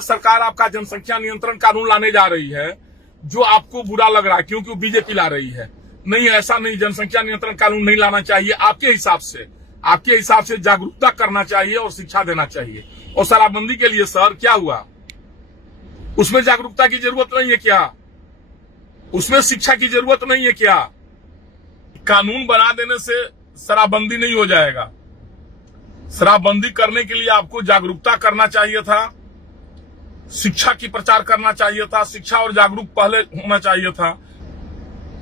सरकार आपका जनसंख्या नियंत्रण कानून लाने जा रही है जो आपको बुरा लग रहा है क्योंकि वो बीजेपी ला रही है। नहीं, ऐसा नहीं, जनसंख्या नियंत्रण कानून नहीं लाना चाहिए। आपके हिसाब से जागरूकता करना चाहिए और शिक्षा देना चाहिए। और शराबबंदी के लिए सर क्या हुआ, उसमें जागरूकता की जरूरत नहीं है क्या? उसमें शिक्षा की जरूरत नहीं है क्या? कानून बना देने से शराबबंदी नहीं हो जाएगा। शराबबंदी करने के लिए आपको जागरूकता करना चाहिए था, शिक्षा की प्रचार करना चाहिए था, शिक्षा और जागरूक पहले होना चाहिए था।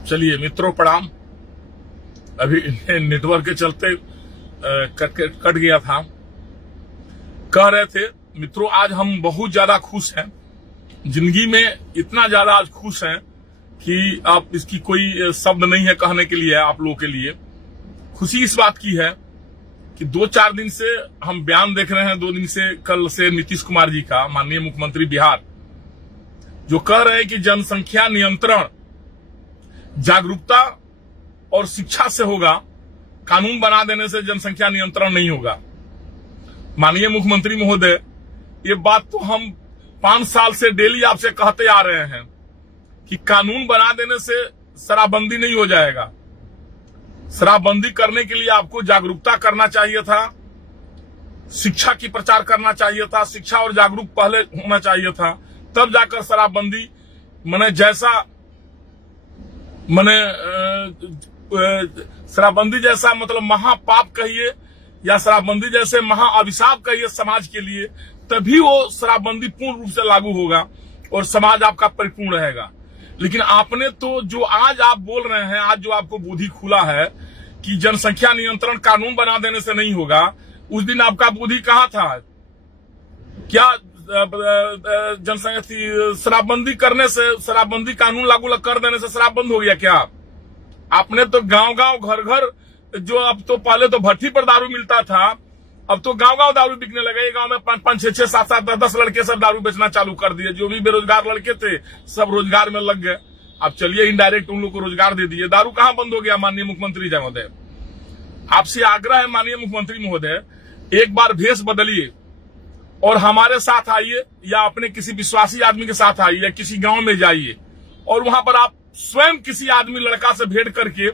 चलिए मित्रों प्रणाम। अभी नेटवर्क के चलते कट गया था। कह रहे थे मित्रों, आज हम बहुत ज्यादा खुश हैं, जिंदगी में इतना ज्यादा आज खुश हैं कि आप इसकी कोई शब्द नहीं है कहने के लिए। आप लोगों के लिए खुशी इस बात की है कि 2-4 दिन से हम बयान देख रहे हैं, 2 दिन से, कल से नीतीश कुमार जी का, माननीय मुख्यमंत्री बिहार, जो कह रहे हैं कि जनसंख्या नियंत्रण जागरूकता और शिक्षा से होगा, कानून बना देने से जनसंख्या नियंत्रण नहीं होगा। माननीय मुख्यमंत्री महोदय, ये बात तो हम 5 साल से डेली आपसे कहते आ रहे हैं कि कानून बना देने से शराबबंदी नहीं हो जाएगा। शराबबंदी करने के लिए आपको जागरूकता करना चाहिए था, शिक्षा की प्रचार करना चाहिए था, शिक्षा और जागरूक पहले होना चाहिए था, तब जाकर शराबबंदी शराबबंदी जैसा मतलब महापाप कहिए या शराबबंदी जैसे महाअभिशाप कहिए समाज के लिए, तभी वो शराबबंदी पूर्ण रूप से लागू होगा और समाज आपका परिपूर्ण रहेगा। लेकिन आपने तो जो आज आप बोल रहे हैं, आज जो आपको बुद्धि खुला है कि जनसंख्या नियंत्रण कानून बना देने से नहीं होगा, उस दिन आपका बुद्धि कहाँ था? क्या जनसंख्या शराबबंदी करने से, शराबबंदी कानून लागू कर देने से शराब बंद हो गया क्या? आपने तो गांव-गांव, घर-घर, जो अब तो पहले तो भट्टी पर दारू मिलता था, अब तो गांव-गांव दारू बिकने लगे। गांव में 5-5, 6-6, 7-7, 10-10 लड़के सब दारू बेचना चालू कर दिए। जो भी बेरोजगार लड़के थे सब रोजगार में लग गए। अब चलिए इनडायरेक्ट उन लोग को रोजगार दे दिए। दारू कहां बंद हो गया? माननीय मुख्यमंत्री जी महोदय, आपसे आग्रह है माननीय मुख्यमंत्री महोदय, एक बार भेष बदलिए और हमारे साथ आइए या अपने किसी विश्वासी आदमी के साथ आइए या किसी गांव में जाइए और वहां पर आप स्वयं किसी आदमी लड़का से भेंट करके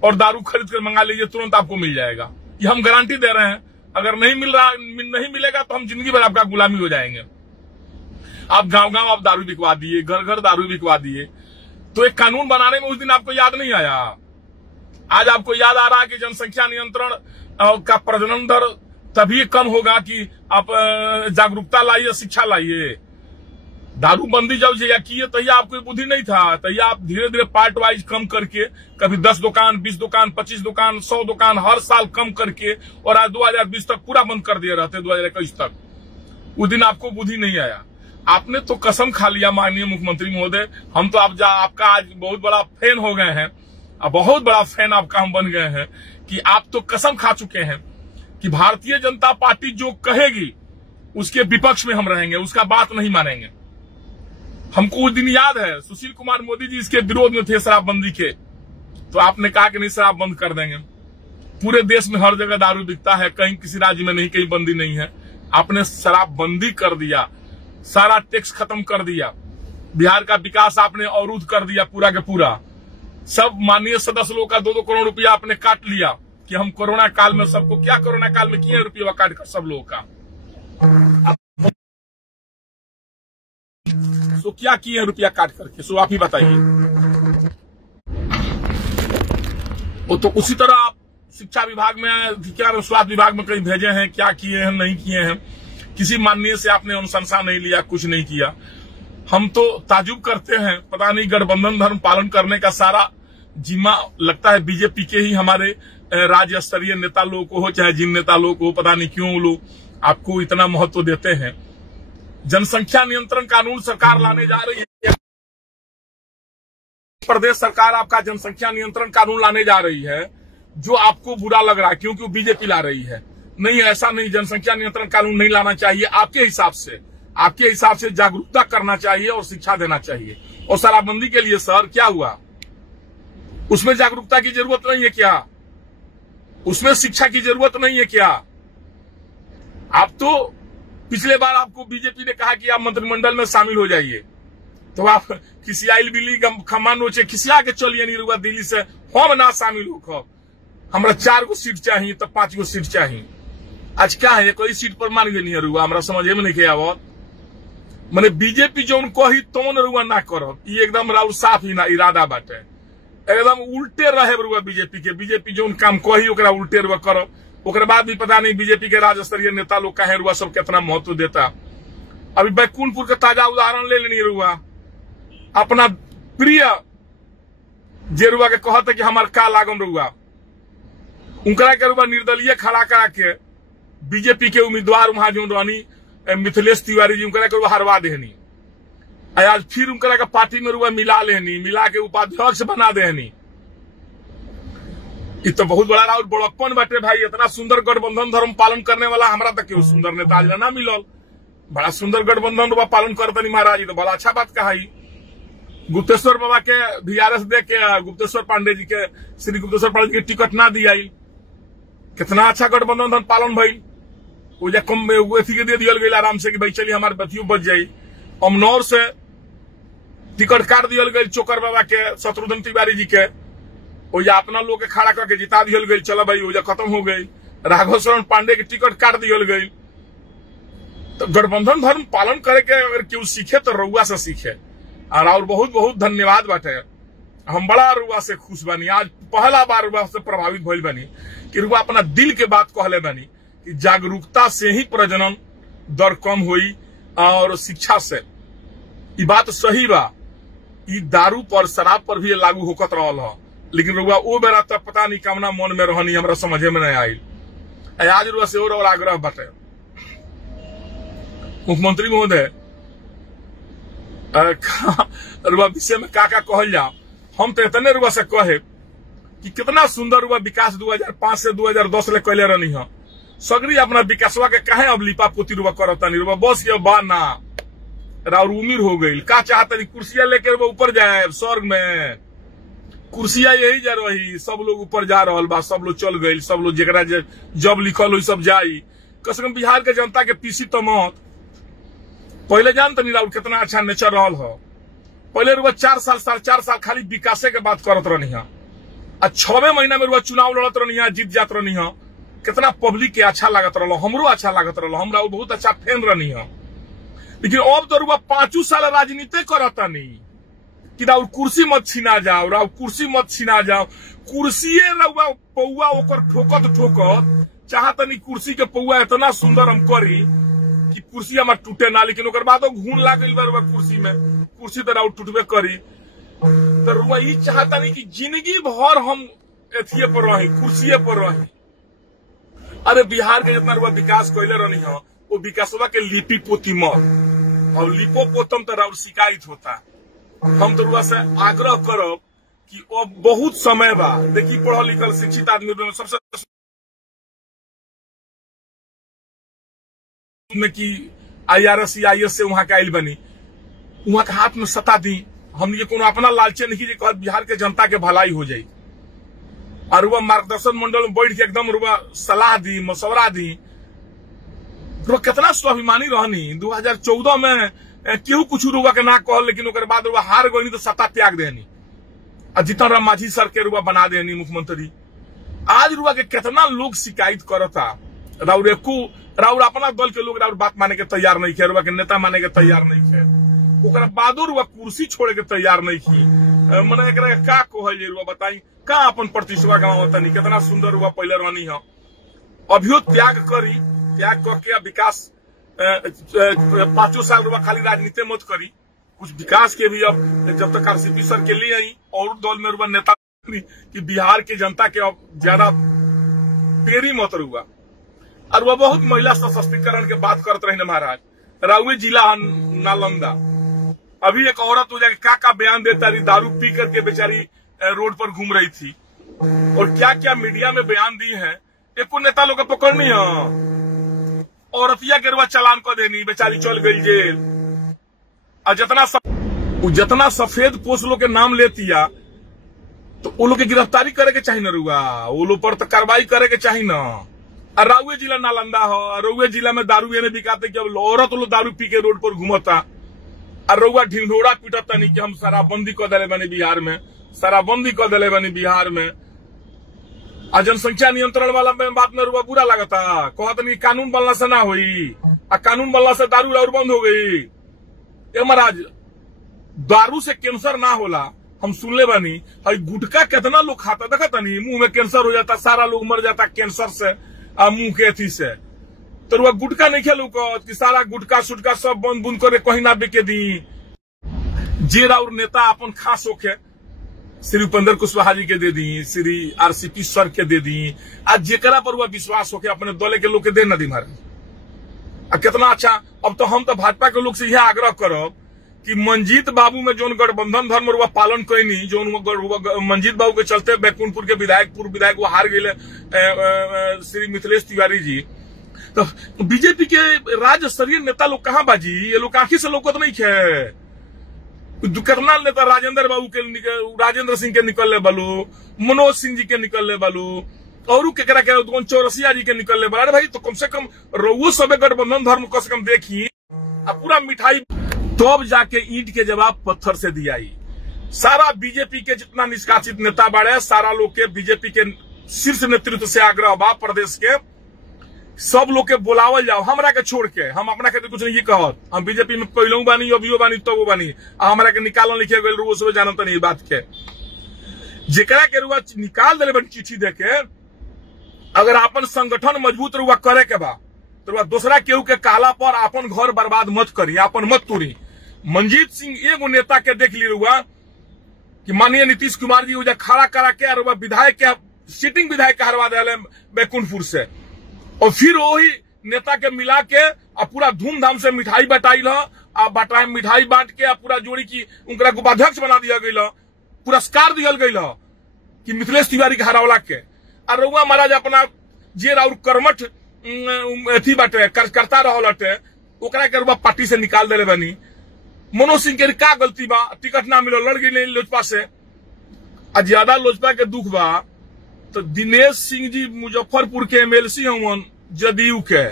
और दारू खरीद कर मंगा लीजिए, तुरंत आपको मिल जाएगा। ये हम गारंटी दे रहे हैं। अगर नहीं मिलेगा तो हम जिंदगी भर आपका गुलामी हो जाएंगे। आप गांव-गांव आप दारू बिकवा दिए, घर-घर दारू बिकवा दिए, तो एक कानून बनाने में उस दिन आपको याद नहीं आया। आज आपको याद आ रहा है कि जनसंख्या नियंत्रण का प्रजनन दर तभी कम होगा कि आप जागरूकता लाइए, शिक्षा लाइए। दारूबंदी जब किए तभी आपको बुद्धि नहीं था, तभी आप धीरे धीरे पार्ट वाइज कम करके, कभी 10 दुकान, 20 दुकान, 25 दुकान, 100 दुकान हर साल कम करके, और आज 2020 तक पूरा बंद कर दिए रहते, 2021 तक। उस दिन आपको बुद्धि नहीं आया। आपने तो कसम खा लिया माननीय मुख्यमंत्री महोदय। हम तो आपका आज बहुत बड़ा फैन हो गए हैं, बहुत बड़ा फैन आपका हम बन गए हैं कि आप तो कसम खा चुके हैं कि भारतीय जनता पार्टी जो कहेगी उसके विपक्ष में हम रहेंगे, उसका बात नहीं मानेंगे। हमको उस दिन याद है, सुशील कुमार मोदी जी इसके विरोध में थे शराबबंदी के, तो आपने कहा कि नहीं शराब बंद कर देंगे। पूरे देश में हर जगह दारू बिकता है, कहीं किसी राज्य में नहीं, कहीं बंदी नहीं है। आपने शराबबंदी कर दिया, सारा टैक्स खत्म कर दिया, बिहार का विकास आपने अवरुद्ध कर दिया पूरा के पूरा। सब माननीय सदस्य लोगों का 2-2 करोड़ रुपया आपने काट लिया कि हम कोरोना काल में सबको, क्या कोरोना काल में किए रुपया काट कर सब लोगों का, तो क्या किए रुपया काट करके, सो आप ही बताइए। वो तो उसी तरह आप शिक्षा विभाग में, क्या स्वास्थ्य विभाग में कहीं भेजे हैं, क्या किए हैं, नहीं किए हैं, किसी माननीय से आपने अनुशंसा नहीं लिया, कुछ नहीं किया। हम तो ताजुब करते हैं, पता नहीं गठबंधन धर्म पालन करने का सारा जिम्मा लगता है बीजेपी के ही हमारे राज्य स्तरीय नेता लोगों को हो, चाहे जिन नेता लोगों को, पता नहीं क्यों लोग आपको इतना महत्व देते हैं। जनसंख्या नियंत्रण कानून सरकार लाने जा रही है, प्रदेश सरकार आपका जनसंख्या नियंत्रण कानून लाने जा रही है जो आपको बुरा लग रहा है क्योंकि वो बीजेपी ला रही है। नहीं, ऐसा नहीं, जनसंख्या नियंत्रण कानून नहीं लाना चाहिए। आपके हिसाब से जागरूकता करना चाहिए और शिक्षा देना चाहिए। और शराबबंदी के लिए सर क्या हुआ, उसमें जागरूकता की जरूरत नहीं है क्या? उसमें शिक्षा की जरूरत नहीं है क्या? आप तो पिछले बार आपको बीजेपी ने कहा कि आप मंत्रिमंडल में शामिल हो जाइए, तो आप खिसियाइल बिल्ली खमान नोचे खिसिया के चलिए नहीं रुआ दिल्ली से, हम ना शामिल हो, हमरा 4 गो सीट चाहिए तो 5 गो सीट चाहिए। आज क्या है, कोई सीट पर मान गई नहीं रुआ, हमरा समझे में नहीं आवत। मैंने बीजेपी जो कही तो रुआ ना करब, ये एकदम राउर साफ ही ना इरादा बाटे, एकदम उल्टे रहे रुआ बीजेपी के। बीजेपी जो काम कही ओकरा उल्टे रुआ करब। ओकरे बाद भी पता नहीं बीजेपी के राज्य स्तरीय नेता लोग कहे रुआ सब कितना महत्व देता। अभी बैकुंठपुर का ताजा उदाहरण ले लेनी रुआ, अपना प्रिय जे रुआ के कहते कि हमार का लागम रुआ, उनकरा के रुआ निर्दलीय खड़ा करा के बीजेपी के उम्मीदवार वहां जो रहनी मिथिलेश तिवारी जी, उनकरा के रुआ हरवा देहनी। आज फिर उनकरा के पार्टी में रुआ मिला लेनी, मिला के उपाध्यक्ष बना देहनी। ये तो बहुत बड़ा और बड़प्पन बाटे भाई। इतना सुंदर गठबंधन धर्म पालन करने वाला हमरा तक केहू सुंदर नेता आज ना मिलल। बड़ा सुंदर गठबंधन रुआ पालन करतनी महाराज, तो बड़ा अच्छा बात कहा। गुप्तेश्वर बाबा के VRS दे के गुप्तेश्वर पांडे जी के, श्री गुप्तेश्वर पांडे जी के टिकट ना दिया, कितना अच्छा गठबंधन धर्म पालन भाई। वो कम के दे दिया गई आराम से कि भाई चलिए हमारे बतियों बच जाये। अमनौर से टिकट काट दिया गई चोकर बाबा के, शत्रुघ्न तिवारी जी के, ओजा अपना लोग के खड़ा करके जिता दिया गई। चलो भाई ओजा खत्म हो गई। राघव शरण पांडे की टिकट काट दिया गई। तो गठबंधन धर्म पालन करे के अगर केहू सीखे तो रुआ से सीखे। और बहुत बहुत धन्यवाद बाटे, हम बड़ा रुआ से खुश बनी। आज पहला बार रुआ से प्रभावित भइल बनी कि रुआ अपना दिल के बात कहले बनी कि जागरूकता से ही प्रजनन दर कम हुई और शिक्षा से। ये बात सही बा, ये दारू पर शराब पर भी लागू होकत रहल है, लेकिन रुआ वो बेरा तब पता नहीं कामना मन में रहनी, हमरा समझे में नहीं आई। आज रुआ से और आग्रह बाटे, मुख्यमंत्री महोदय रुआ विषय में का कहल जा। हम तो इतने रुआ से कहे कि कितना सुंदर रुआ विकास 2005 से 2010 ले कैले रहनी है। सगरी अपना विकासवा के कहे अब लिपा पोती रुआ करतानी। रुआ बस ये बा ना, राउर उम्र हो गई, का चाहतनी कुर्सियां लेकर ऊपर जाए स्वर्ग में। कुर्सियां यही जा रही, सब लोग ऊपर जा रहा बा, सब लोग चल गई, सब लोग जरा जब लिखल हो सब जाई। कसम बिहार के जनता के पीसी तो मत। पहले जानते नहीं राउर कितना अच्छा नेचर रहल हो। पहले रुआ 4 साल 4.5 साल खाली विकासे के बात करत रहनी है, और 6वें महीना में रुआ चुनाव लड़त रहनी है, जीत जात रहनी है। कितना पब्लिक के अच्छा लागत रहा, हमरो अच्छा लागत रहा, हमरा बहुत अच्छा फैन रहनी है। लेकिन अब तो रुआ 5 साल राजनीति करता नहीं कि राउर कुर्सी मत छीना जाओ, राउर कुर्सी मत छीना जाओ। कुर्सी रुआ पौआ ओकर ठोकत ठोकत चाहतनी कुर्सी के पौआ इतना सुंदर हम करी कि कुर्सी हमार टूटे ना, लेकिन ओकर बाद घून लाग गई बा कुर्सी में, कुर्सी तो राउर टूटबे करी। तो रुआ ये चाहता नहीं कि जिंदगी भर हम एथिये पर रही, कुर्सीये पर रही। अरे बिहार के जितना रुआ विकास कैले रहनी है, वो विकासवा के लिपि पोती मत, और लिपो पोतम तो राउर शिकायत होता। हम तो रुआ से आग्रह करब कि अब बहुत समय बा। देखिए पढ़ल लिखल शिक्षित आदमी में सबसे में कि IRS IAS से वहां के आयल बनी, वहां के हाथ में सत्ता दी। हम ये कोनो अपना लालचे नहीं कि बिहार के जनता के भलाई हो जाये। और रुआ मार्गदर्शन मंडल में बैठ के एकदम रुआ सलाह दी, मशवरा दी। रुआ कितना स्वाभिमानी रहनी। 2014 में केहू कुछ रुआ के ना कहल, लेकिन ओकर बाद रुआ हार गई तो सत्ता त्याग देनी, और जीतन राम मांझी सर के रुआ बना देनी मुख्यमंत्री। आज रुआ के कितना लोग शिकायत करता, राउर अपना दल के लोग राउर बात माने के तैयार नहीं थे, रुआ के नेता माने के तैयार नहीं थे। ओकरा बादो रुआ कुर्सी छोड़े के तैयार नहीं थी। मने एकरा का कहल रुआ बताई, का अपन प्रतिष्ठा गाँव तनी कितना सुंदर रुआ पहले रहनी है। अभियो त्याग करी, त्याग करके विकास 5 साल रुआ खाली राजनीति मत करी, कुछ विकास के भी अब जब तक RCP सर के लिए आई और दल में रुआ नेता कि बिहार की जनता के अब ज्यादा पेरी मत रुआ। और वह बहुत महिला सशक्तिकरण के बात करते रहे महाराज। राउए जिला नालंदा, अभी एक औरत हो जाके का बयान देता रही, दारू पी करके बेचारी रोड पर घूम रही थी, और क्या क्या मीडिया में बयान दिए हैं। एक नेता लोग पकड़नी है, औरतिया के रुआ चालान कर देनी, बेचारी चल गई जेल। और जितना सफेद पोस्ट लोग के नाम लेतिया, तो वो लोग की गिरफ्तारी करे के चाहिए न रुआ, वो लोग पर तो कार्रवाई करे के चाहिए न। और राउए जिला नालंदा हो, रउए जिला में दारू एने बिकाते कि अब औरत लोग दारू पी के रोड पर घूमता, और रउआ ढिंढोरा पीटता नहीं कि हम शराबबंदी कर दिले बनी बिहार में, शराबबंदी कर दिले बनी बिहार में। आ जनसंख्या नियंत्रण वाला में बात में रुआ बुरा लगता, कहत नहीं कानून बनला से ना हुई, आ कानून बनला से दारू और बंद हो गई। महाराज दारू से कैंसर ना होला, हम सुनले बानी। हई गुटखा कितना लोग खाता देखता नहीं, मुंह में कैंसर हो जाता, सारा लोग मर जाता कैंसर से, मुंह के अथी से। तो रुआ गुटखा नहीं खेलू कि सारा गुटखा सुटका सब बंद बुंद करे कहीं ना बिके दी। जेरा और नेता अपन खास होके श्री उपेंद्र कुशवाहा जी के दे दी, श्री आरसीपी सर के दे दी, आज जेकरा पर हुआ विश्वास होके अपने दल के लोग के दे न दी महाराज। कितना अच्छा। अब तो हम तो भाजपा के लोग से यह आग्रह करब कि मंजीत बाबू में जो गठबंधन धर्म रुआ पालन कैनी, जो मंजीत बाबू के चलते बैकुंठपुर के विधायक वो हार गए श्री मिथिलेश तिवारी जी। तो बीजेपी के राज्य स्तरीय नेता लोग कहाँ बाजी, ये लोग आंखी से लोग नहीं खे। कितना नेता राजेंद्र सिंह के निकलने बालू, मनोज सिंह जी के निकलने बालू, और केकरा के चौरसिया जी के निकलने बालू। अरे भाई तो कम से कम रउओ सबे गठबंधन धर्म कम से कम देखी, पूरा मिठाई तब जाके ईंट के जवाब पत्थर से दिया। सारा बीजेपी के जितना निष्कासित नेता बाड़े, सारा लोग के बीजेपी के शीर्ष नेतृत्व से आग्रह बा प्रदेश के सब लोग के बुलावल जाओ, हमरा के छोड़ के। हम अपना के कुछ नहीं कहत, हम बीजेपी में पहलू बानी, अभियो बानी, तबो बानी, हमरा के निकालन लिखे गए रुआ सब जानत नहीं बात के। जेकरा के रुआ निकाल दिले बनी चिट्ठी दे के, अगर अपन संगठन मजबूत रुआ करे के बा तो रुआ दूसरा केहू के कहला पर अपन घर बर्बाद मत करी, अपन मत तोड़ी। मंजीत सिंह एगो नेता के देख ली रुआ कि माननीय नीतीश कुमार जी खड़ा करा के रुआ विधायक के सिटिंग विधायक के हरवा दिले बैकुंठपुर से, और फिर वही नेता के मिला के पूरा धूमधाम से मिठाई बटाइल, मिठाई बांट के पूरा जोड़ी की उनका उपाध्यक्ष बना दिया गई, पुरस्कार दिया गई कि मिथिलेश तिवारी के हरावला के। और रउआ महाराज अपना जे और कर्मठ अथी बाटे करता रहते, ओकरा के रुआ पार्टी से निकाल दिले बनी। मनोज सिंह के का गलती बा, टिकट ना मिलो, लड़ गई लोजपा से। ज्यादा लोजपा के दुख बा तो दिनेश सिंह जी मुजफ्फरपुर के एमएलसी हवन जदयू के,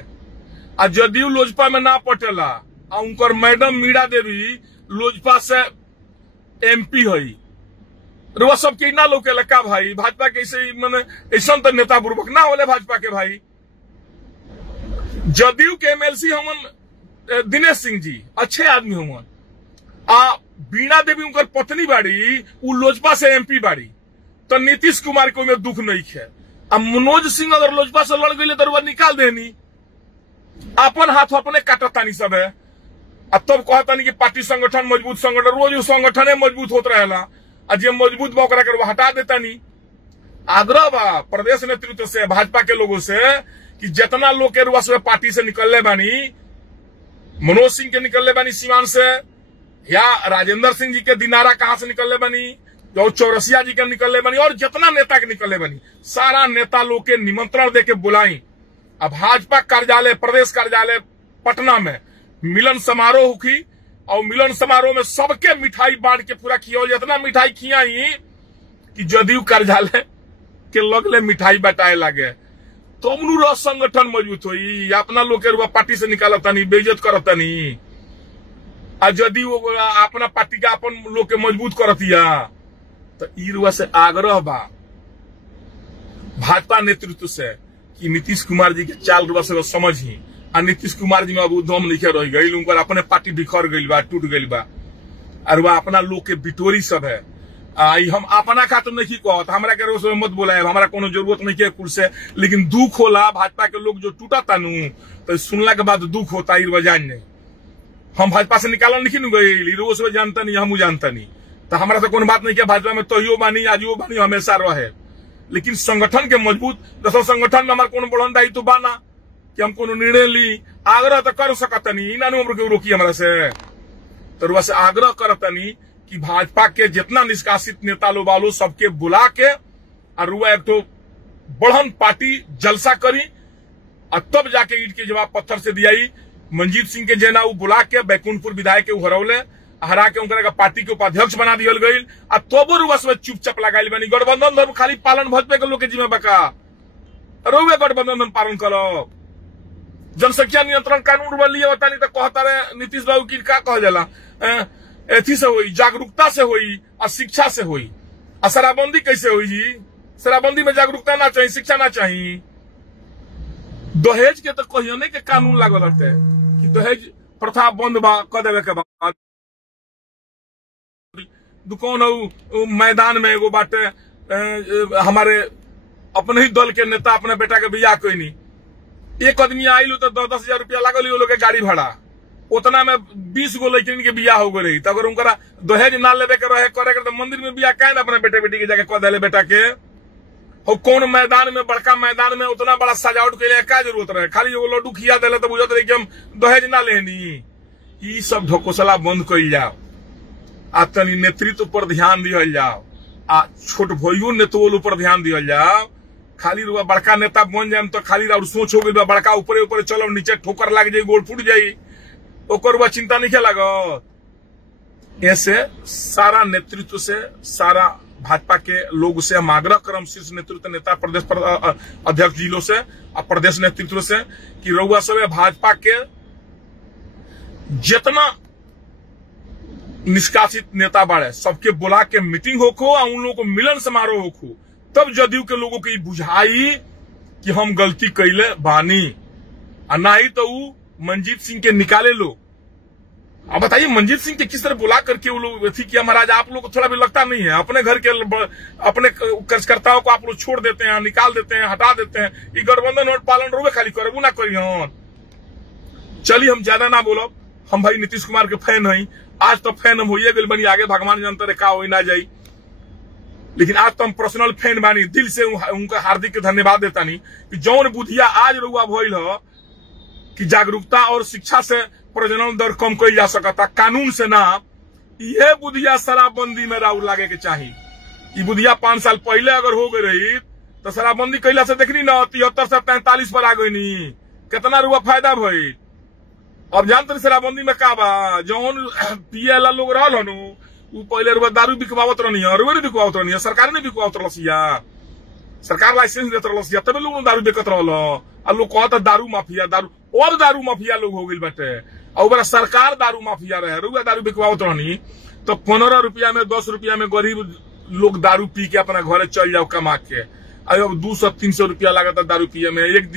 आ जदयू लोजपा में ना पटेला, आ उनकर मैडम मीरा देवी लोजपा से एमपी हई। रुआ सब के ना लोग के लका भाई, भाजपा के ऐसे मैंने ऐसा तो नेता बुर्बक ना होले भाजपा के भाई। जदयू के एमएलसी हवन दिनेश सिंह जी, अच्छे आदमी हवन, आ बीणा देवी उनकर पत्नी बाड़ी, उ लोजपा से एमपी बाड़ी। तो नीतीश कुमार को में दुख नहीं है। अब मनोज सिंह अगर लोजपा से लड़ गई तो निकाल देनी, अपन हाथ अपने काटतानी सब है। अब तब कहतानी कि पार्टी संगठन मजबूत, संगठन रोज संगठन मजबूत होता रहेला, और जे मजबूत बा कर हटा देता नहीं। आग्रह बा प्रदेश नेतृत्व से, भाजपा के लोगों से कि जितना लोग के रुआ से पार्टी से निकलने बानी, मनोज सिंह के निकलने बानी सीवान से, या राजेंद्र सिंह जी के दिनारा कहां से निकलने बानी, जो चौरसिया जी के निकलने बनी, और जितना नेता के निकलने बनी, सारा नेता लोग के निमंत्रण देके बुलाई। अब भाजपा कार्यालय, प्रदेश कार्यालय पटना में मिलन समारोह हुई, और मिलन समारोह में सबके मिठाई बांट के पूरा खिया, जितना मिठाई खियाई कि जदयू कार्यालय के लगले मिठाई बटाए लगे। तो हमनू संगठन मजबूत हुई, अपना लोग के रुआ पार्टी से निकालता नहीं, बेइज्जत करता नहीं, और जदयू अपना पार्टी का अपन लोग के मजबूत करतिया। तो रुआ से आग्रह बा भाजपा नेतृत्व से कि नीतीश कुमार जी के चाल रुआ से समझी, और नीतीश कुमार जी में अब उद्यम लिखे रह गई, उनकर अपने पार्टी बिखर गई बा, टूट गई बा, और वह अपना लोग के बिटोरी सब है। हम अपना खातिर नहीं कहत, हमरा के रोज मत बोला, हमारा कोनो जरूरत नहीं है कुल से, लेकिन दुख होला भाजपा के लोग जो टूटा तानू, तो सुनला के बाद दुख होता ही जान नहीं। हम भाजपा से निकालन नहीं गई, रोज जानता नहीं, हम जानता नहीं, तो हमारा से कोई बात नहीं किया। भाजपा में तो बानी, आजियो बानी, हमेशा रहे, लेकिन संगठन के मजबूत दसो संगठन में हमारा कोनो बढ़न दायित्व तो बाना कि हम कोनो निर्णय ली, आग्रह तो कर सकता नहीं, ना रोकी हमारा से। तो रुआ से आग्रह करता नहीं कि भाजपा के जितना निष्कासित नेता लो बालो सबके बुला के, और रुआ एक तो बढ़न पार्टी जलसा करी, और तब जाके ईंट के जवाब पत्थर से दियाई। मंजीत सिंह के जेना बुला के बैकुंठपुर विधायक के हरौले, हरा के उनका पार्टी के उपाध्यक्ष बना दिया गई, और तबो रुआ सब चुपचाप लगाई बनी। गठबंधन धर्म खाली पालन भजपे के लोग के जिम्मे बका, रउवे गठबंधन पालन करो। जनसंख्या नियंत्रण कानून लिए होता नहीं तो कहता रहे नीतीश बाबू की का कह जाला एथी से हुई, जागरूकता से हुई और शिक्षा से हुई। और शराबबंदी कैसे हुई जी? शराबबंदी में जागरूकता ना चाहिए, शिक्षा ना चाहिए। दहेज के तो कहियो नहीं के कानून लागल रहते कि दहेज प्रथा बंद कर देवे के बाद दुकान मैदान में एगो बाटे हमारे अपने ही दल के नेता अपने बेटा के बियाह कोई नहीं, एक आदमी आयल तो 10,000 रुपया लागल लोग के गाड़ी भाड़ा, उतना में 20 गो लड़किन के बियाह हो गई। तो अगर उनका दहेज ना लेवे के रहे करे तो मंदिर में बियाह कहे ना अपने बेटे बेटी के जाके कह दिले बेटा के। और कौन मैदान में बड़का मैदान में उतना बड़ा सजावट के लिए क्या जरूरत रहे? खाली एगो लड्डू खिया दिले तो बुझत रहे कि हम दहेज ना लेनी। ये सब ढकोसला बंद कर जाओ, आ तनी नेतृत्व पर ध्यान दिया जाओ, आ छोट भइयो नेतवल पर ध्यान दिया जाओ। खाली रुआ बड़का नेता बन जाए तो खाली और सोच हो गई बड़का ऊपर ऊपर चलो नीचे ठोकर लग जाये गोड़ फूट जाये ओकर रुआ चिंता नहीं लागत। ऐसे सारा नेतृत्व से सारा भाजपा के लोग से हम आग्रह करम शीर्ष नेतृत्व नेता प्रदेश अध्यक्ष जिलों से और प्रदेश नेतृत्व से कि रउआ सब भाजपा के जितना निष्कासित नेता बाड़े सबके बुला के मीटिंग होखो और उन लोगों को मिलन समारोह होखो, तब जदयू के लोगों की बुझाई कि हम गलती कैले बानी। और ना ही तो मंजीत सिंह के निकाले लो। अब बताइए मंजीत सिंह के किस तरह बुला करके वो लोग थी कि महाराज आप लोग को थोड़ा भी लगता नहीं है अपने घर के अपने कार्यकर्ताओं को आप लोग छोड़ देते हैं, निकाल देते हैं, हटा देते हैं। ये गठबंधन और पालन रोवे खाली करबू ना करिए। चलिए हम ज्यादा ना बोलो, हम भाई नीतीश कुमार के फैन हई, आज तो फैन हम होइए गए बनी, आगे भगवान जनता रे का हो ना जाई, लेकिन आज तो हम पर्सनल फैन बानी। दिल से उनका हार्दिक धन्यवाद देता नहीं कि जौन बुधिया आज रुआ भइल हो कि जागरूकता और शिक्षा से प्रजनन दर कम कई जा सकता, कानून से ना। ये बुधिया शराबबंदी में राउर लागे के चाहिए। ये बुधिया 5 साल पहले अगर हो गई रही तो शराबबंदी कैला से देखनी ना 73 से 43 पर आ गई नहीं, कितना रुआ फायदा भइल। अब जानते शराबबंदी में का बा, जौन पिए वाला लोग रहल हनु वो पहले रुआ दारू बिकवावत रहनी है, रुआ बिकवावत रहनी है, सरकार ने बिकवावत रहलसिया, सरकार लाइसेंस देत रहलसिया, तबे लोग दारू बेचत रहल। और लोग कहता दारू माफिया, दारू माफिया लोग हो गई बाटे। और बड़ा सरकार दारू माफिया रहे, रुआ दारू बिकवावत रहनी तो 15 रुपया में 10 रुपया में गरीब लोग दारू पी के अपना घरे चल जाओ कमा के। अब 200-300 रुपया लागत दारू पिए में। एक